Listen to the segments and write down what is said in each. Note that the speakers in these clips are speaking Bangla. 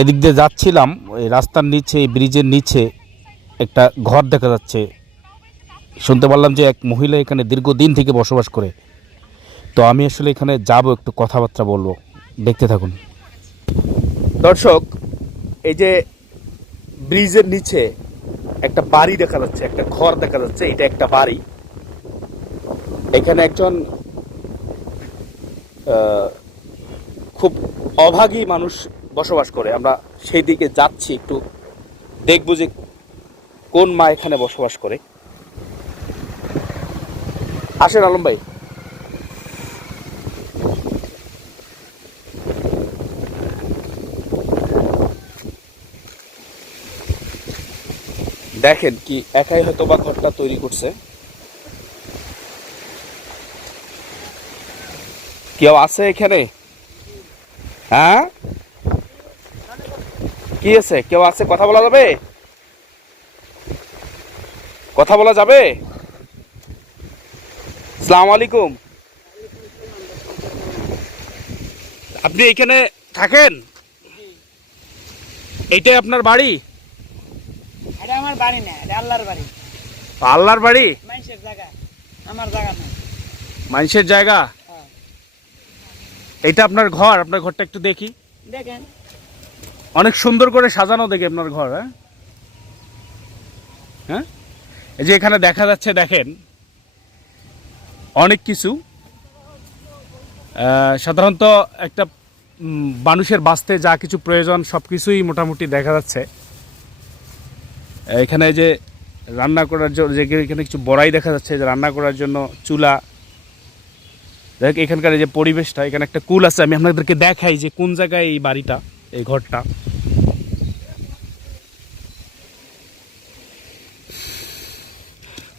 এদিক দিয়ে যাচ্ছিলাম, এই রাস্তার নিচে, এই ব্রিজের নিচে একটা ঘর দেখা যাচ্ছে। শুনতে পারলাম যে এক মহিলা এখানে দীর্ঘদিন থেকে বসবাস করে। তো আমি আসলে এখানে যাব, একটু কথাবার্তা বলবো, দেখতে থাকুন দর্শক। এই যে ব্রিজের নিচে একটা বাড়ি দেখা যাচ্ছে, একটা ঘর দেখা যাচ্ছে, এটা একটা বাড়ি। এখানে একজন খুব অভাগী মানুষ বসবাস করে। আমরা সেই দিকে যাচ্ছি, একটু দেখবো যে কোন মা এখানে বসবাস করে। আসেন আলম ভাই। দেখেন কি একাই হয়তো বা ঘরটা তৈরি করছে। কেউ আছে এখানে? হ্যাঁ, কি আছে? কেউ আছে? কথা বলা যাবে? কথা বলা যাবে? আসসালামু আলাইকুম। আপনি এখানে থাকেন? এইটাই আপনার বাড়ি? এটা আমার বাড়ি না, এটা আল্লাহর বাড়ি। আল্লাহর বাড়ি? মানুষের জায়গা, আমার জায়গা না। মানুষের জায়গা? হ্যাঁ। এটা আপনার ঘর? আপনার ঘরটা একটু দেখি। দেখেন, অনেক সুন্দর করে সাজানো দেখি আপনার ঘর। হ্যাঁ হ্যাঁ, এই যে এখানে দেখা যাচ্ছে, দেখেন অনেক কিছু। সাধারণত একটা মানুষের বাঁচতে যা কিছু প্রয়োজন সব কিছুই মোটামুটি দেখা যাচ্ছে। এখানে যে রান্না করার জন্য, যে এখানে কিছু বড়াই দেখা যাচ্ছে, যে রান্না করার জন্য চুলা। দেখ এখানকার যে পরিবেশটা, এখানে একটা কুল আছে। আমি আপনাদেরকে দেখাই যে কোন জায়গায় এই বাড়িটা, এই ঘরটা।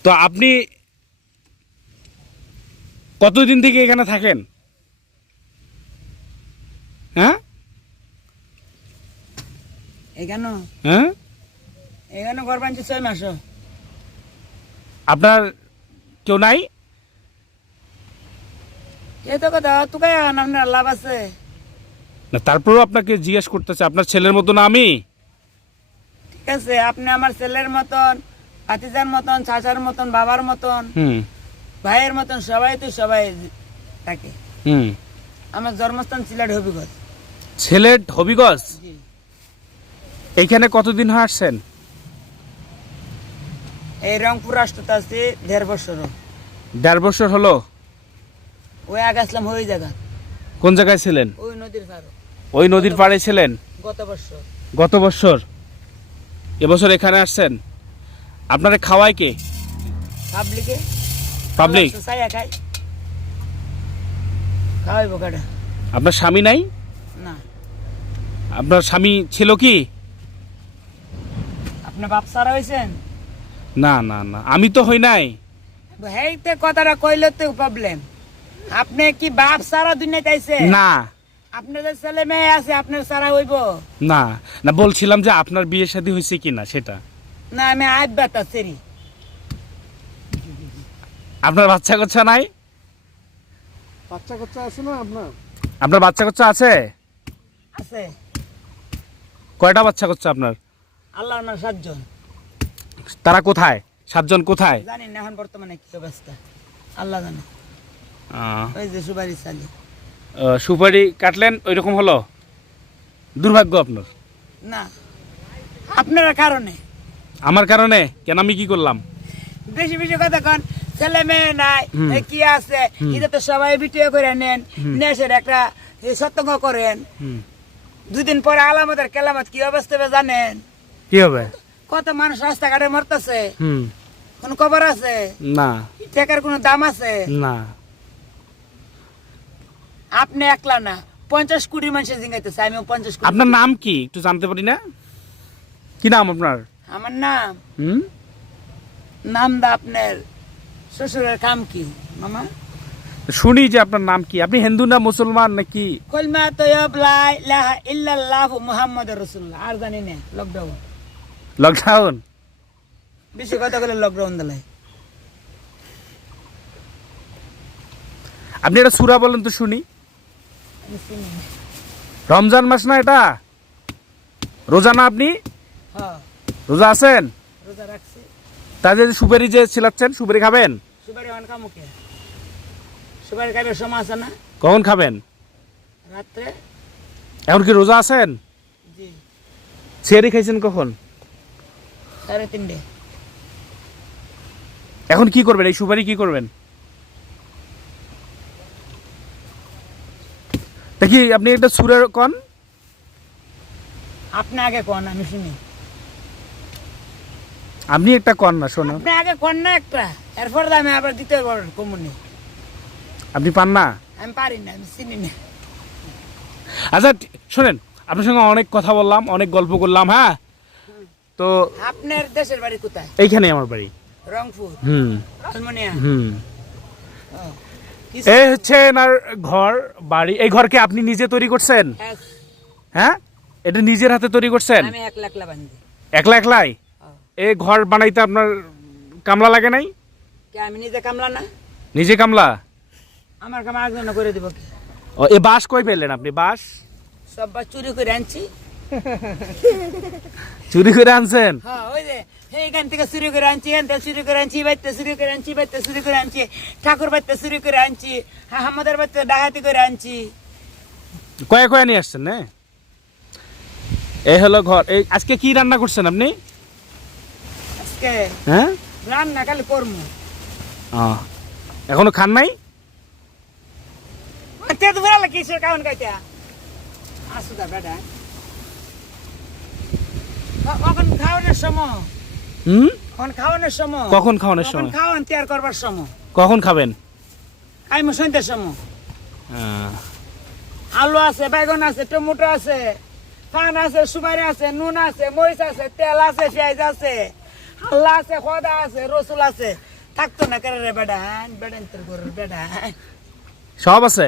তো আপনি কতদিন থেকে এখানে থাকেন? হ্যাঁ এখানে হ্যাঁ, এখানে ঘর বানছি 6 মাস। আপনার কেউ নাই? এই তো কথা, তোকে আপনার লাভ আছে। না, তারপরেও আপনাকে জিজ্ঞেস করতেছে, আপনার ছেলের মতো না আমি? ঠিক আছে, আপনি আমার ছেলের মতন, ভাতিজার মতন, চাচার মতন, বাবার মতন, হুম ভাইয়ের মতন, সবাই তো সবাই থাকে। হুম। আমার জন্মস্থান সিলেট হবিগঞ্জ। ছেলের হবিগঞ্জ? জি। এইখানে কতদিন হয় আসছেন? এই রংপুর রাষ্ট্রতে আছি 1.5 বছর। 1.5 বছর হলো? ওই আগে আসলাম ওই জায়গা। কোন জায়গায় ছিলেন? ওই নদীর পাড়ে। ওই নদীর পাড়ে ছিলেন গত বছর। গত বছর? এবছর এখানে আসছেন। আপনারা খাওয়ায় কে? পাবলিকে। পাবলিক? চাইয়া খাই, খাওয়াইবো কাটা। আপনার স্বামী নাই? না। আপনার স্বামী ছিল কি? আপনি বাপ সারা হয়েছেন? না না না, আমি তো হই নাই। হেইতে কথাটা কইলে তো প্রবলেম। আপনি কি বাপ সারা দুনিয়াতে আইছেন? না আপনাদের ছেলে মেয়ে আছে, আপনার সারা হইব না না, বলছিলাম যে আপনার বিয়ে শাদী হয়েছে কিনা সেটা। না? আমি আজ বাতা সেরি। আপনার বাচ্চা কাচ্চা নাই? বাচ্চা কাচ্চা আছে না আপনার? আপনার বাচ্চা কাচ্চা আছে? আছে। কয়টা বাচ্চা কাচ্চা আপনার? আল্লাহর নাম 7 জন। তারা কোথায়? 7 জন কোথায়? জানি না এখন বর্তমানে কি অবস্থা, আল্লাহ জানে। আহ, ওই যে সুবারি চালি। সুপারি কাটলেন, ওই রকম হলো? দুর্ভাগ্য আপনার। না, আপনার কারণে। আমার কারণে? কেন, আমি কি করলাম? বেশি বেশি কথা কন, ছেলে মেয়ে নাই, হুম। এ কি আছে, এটা তো সবাই ভিডিও করে নেন, নেশের একটা সত্যঙ্গ করেন। হুম। 2 দিন পরে আলামতের কেলামত কি অবস্থা হবে জানেন? কি হবে? কত মানুষ রাস্তাঘাটে মরতেছে, হুম। কোন খবর আছে? না টাকার কোনো দাম আছে? না। আপনি একলা না, 50 কোটি মানুষের জিঙ্গাইতেছে, আমিও 50 কোটি। আপনার নাম কি একটু জানতে পারি না? কি নাম আপনার? আমার নাম, হুম। নাম দা আপনার শ্বশুরের কাম কি মামা? শুনি যে আপনার নাম কি। আপনি হিন্দু না মুসলমান নাকি? কলমা তয়্যব লা ইলাহা ইল্লাল্লাহু মুহাম্মাদুর রাসূলুল্লাহ। আর জানি না। লকডাউন। লকডাউন? বেশি কথা বলে লকডাউন দিলাই। আপনি এটা সূরা বলেন তো শুনি। আমি চিনি না। রমজান মাস না এটা? রোজা না আপনি? হ্যাঁ রোজা আছেন? রোজা রাখছি। তাদের সুপারি যে ছিলাচ্ছেন, সুপারি খাবেন? সুপারি অন কামুকে সুপারি খাইবার সময় আছে না? কখন খাবেন? রাত্রে। এখন কি রোজা আছেন? জি সেহরি খাইছেন কখন? 3:30। এখন কি করবেন? এই সুপারি কি করবেন? দেখি আপনি একটা সুরের কন। আপনি আগে কোন, আমি শুনি। আপনি একটা কন না, শোনো। আপনি আগে কোন না একটা, এরপর আমি আবার দ্বিতীয় বার কমুনি। আপনি পান না? আমি পারি না, আমি চিনি না। আচ্ছা শোনেন, আপনার সঙ্গে অনেক কথা বললাম, অনেক গল্প করলাম, হ্যাঁ। তো আপনার দেশের বাড়ি কোথায়? এইখানে আমার বাড়ি। রংপুর। হুম আলমোনিয়া। হুম। ও, কি এই হচ্ছে এনার ঘর বাড়ি। এই ঘরকে আপনি নিজে তৈরি করছেন? হ্যাঁ, হ্যাঁ, এটা নিজের হাতে তৈরি করছেন? আমি একলা একলা বান্ধি। একলা একলাই? ও, এই ঘর বানাইতে আপনার কামলা লাগে নাই? কে আমি নিজে কামলা না? নিজে কামলা? আমার কাম আরেকজন করে দিব কি? ও, এ বাঁশ কই পেলেন আপনি? বাঁশ সব বা চুরি করে আনছি। চুরি করে আনছেন? হ্যাঁ, ওই যে এইখান থেকে চুরি করে আনছি, এখান থেকে চুরি করে আনছি, বাড়িতে চুরি করে আনছি, বাড়িতে চুরি করে আনছি, ঠাকুর বাড়িতে চুরি করে আনছি, আমাদের বাড়িতে ডাকাতি করে আনছি। কয়ে কয়ে নিয়ে আসছেন না? এই হলো ঘর। এই আজকে কি রান্না করছেন আপনি? আজকে হ্যাঁ, রান্না খালি করবো। এখনো খান নাই? তেত বেড়ালে কিসের কারণ কাইটা আসুদা বেটা কখন খাওয়ানোর সময়? হুম, কখন খাওয়ানোর সময়? কখন খাওয়ানোর কখন সময়? খাওয়ান তৈয়ার করবার সময়? কখন খাবেন? আমি সন্ধ্যার সময়। আহ, আলু আছে, বেগুন আছে, টমেটো আছে, পান আছে, সুপারি আছে, নুন আছে, মরিচ আছে, তেল আছে, পেঁয়াজ আছে, আল্লাহ আছে, খোদা আছে, রসুল আছে। থাকতো না কেন রে বেটা? বেড়ান তোর গরুর বেটা। সব আছে?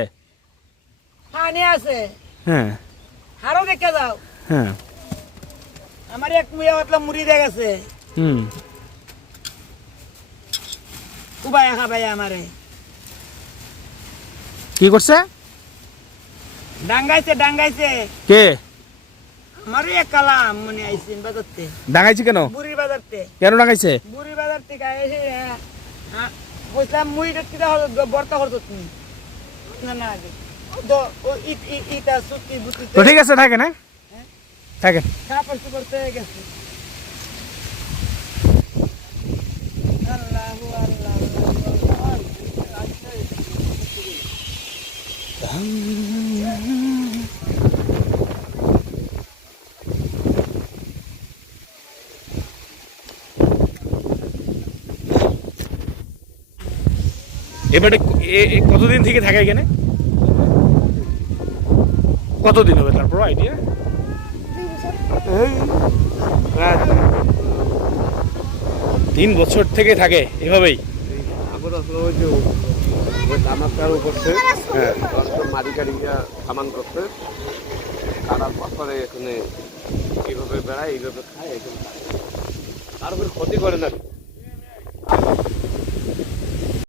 পানি আছে, হ্যাঁ আরো দেখে যাও। হ্যাঁ। আমার এক মুয়া মতলব মুড়ি দিয়ে গেছে, হুম, কুবাইয়া খাবাইয়া আমারে কি করছে? ডাঙ্গাইছে ডাঙ্গাইছে। কে? আমারই এক কালাম মনে আইসিন বাজারতে, ডাঙাইছে কেন? বুড়ির বাজারতে। কেন ডাঙাইছে? বুড়ির বাজার থেকে এসে বলছিলাম মুড়িটা কিনা বর্তা হতো তুমি না না আগে ইটা সুতি বুতি তো ঠিক আছে, থাকেন। হ্যাঁ থাকেন। কাপড় চোপড় পেয়ে গেছে। আল্লাহু আল্লাহ এবারে কতদিন থেকে থাকে এখানে? কতদিন হবে তারপর আইডিয়া? এই 3 বছর থেকে থাকে এভাবেই? আগর আসলে ওই যে ওই তামাকার করছে, হ্যাঁ, মারি কারিয়া সামান করছে, কাটার পরে এখানে এইভাবে বেড়ায়, এইভাবে খায়, এখানে আর ক্ষতি করে না।